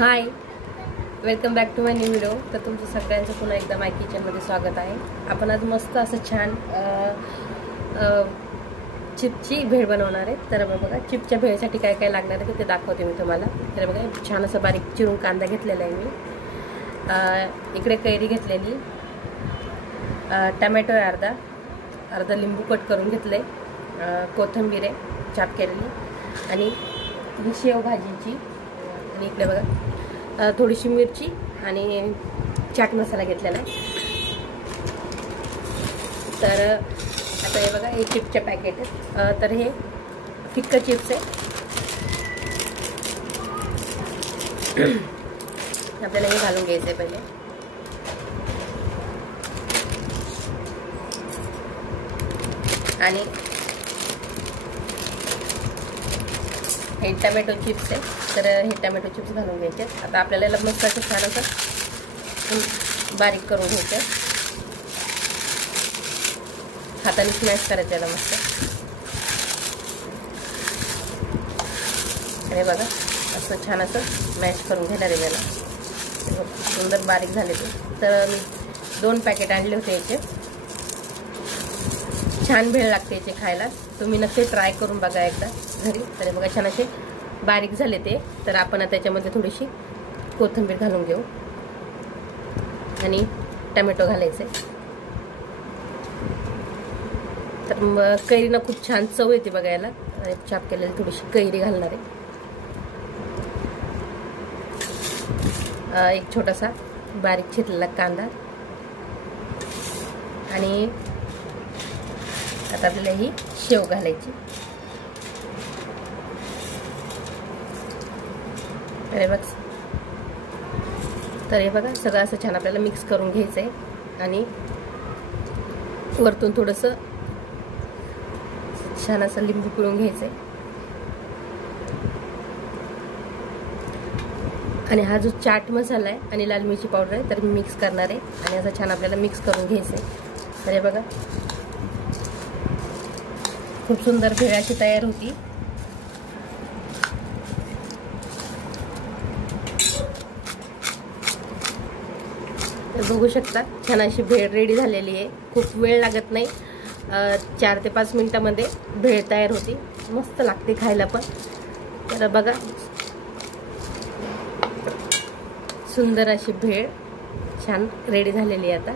High, welcome back to my new video. तर तुमचं सगळ्यांचं पुन्हा एकदा माय किचनमध्ये स्वागत आहे। आपण आज मस्त असं छान चिप्सची भेळ बनवणार आहे। तर बघा, चिप्सच्या भेळसाठी काय काय लागणार आहे ते दाखवते मी तुम्हाला। तर बघा, छान असं बारीक चिरून कांदा घेतलेला आहे मी। इकडे कैरी घेतलेली, टमॅटो आहे अर्धा लिंबू कट करून घेतले, कोथिंबीर आहे चाप केलेली, आणि ही शेव भाजीची, आणि इकडे बघा थोडीशी मिरची आणि चाट मसाला घेतलेला आहे। तर आता हे बघा, हे चिप्सचे पॅकेट आहेत। तर हे फिक्क चिप्स आहे। आपल्याला हे घालून घ्यायचं आहे पहिले। आणि हे टमॅटो चिप्स आहे, तर हे टमॅटो चिप्स घालून घ्यायचे। आता आपल्याला मस्त असं छान असं बारीक करून घ्यायचं, हाताने स्मॅश करायचं याला मस्त। आणि बघा, असं छान असं मॅश करून घेणार आहे याला। सुंदर बारीक झाले ते। तर मी 2 पॅकेट आणले होते याचे। छान भेळ लागते याचे खायला, तुम्ही नक्की ट्राय करून बघा एकदा घरी। तर बघा, छान असे बारीक झाले ते। तर आपण त्याच्यामध्ये थोडीशी कोथिंबीर घालून घेऊ आणि टमॅटो घालायचे। तर कैरीनं खूप छान चव येते बघायला। चाप केलेली थोडीशी कैरी घालणार आहे, एक छोटासा बारीक चिरलेला कांदा, आणि आता आपल्याला ही शेव घालायची। तर हे बघा, सगळं असं छान आपल्याला मिक्स करून घ्यायचंय, आणि वरतून थोडंसं छान असं लिंबू पिळून घ्यायचंय। आणि हा जो चाट मसाला आहे आणि लाल मिरची पावडर आहे, तर मी मिक्स करणार आहे, आणि असं छान आपल्याला मिक्स करून घ्यायचंय। तर हे बघा, खूप सुंदर भेळ अशी तयार होती। तर बघू शकता, छान अशी भेळ रेडी झालेली आहे। खूप वेळ लागत नाही, 4 ते 5 मिनिटामध्ये भेळ तयार होती। मस्त लागते खायला पण। तर बघा, सुंदर अशी भेळ छान रेडी झालेली आहे आता।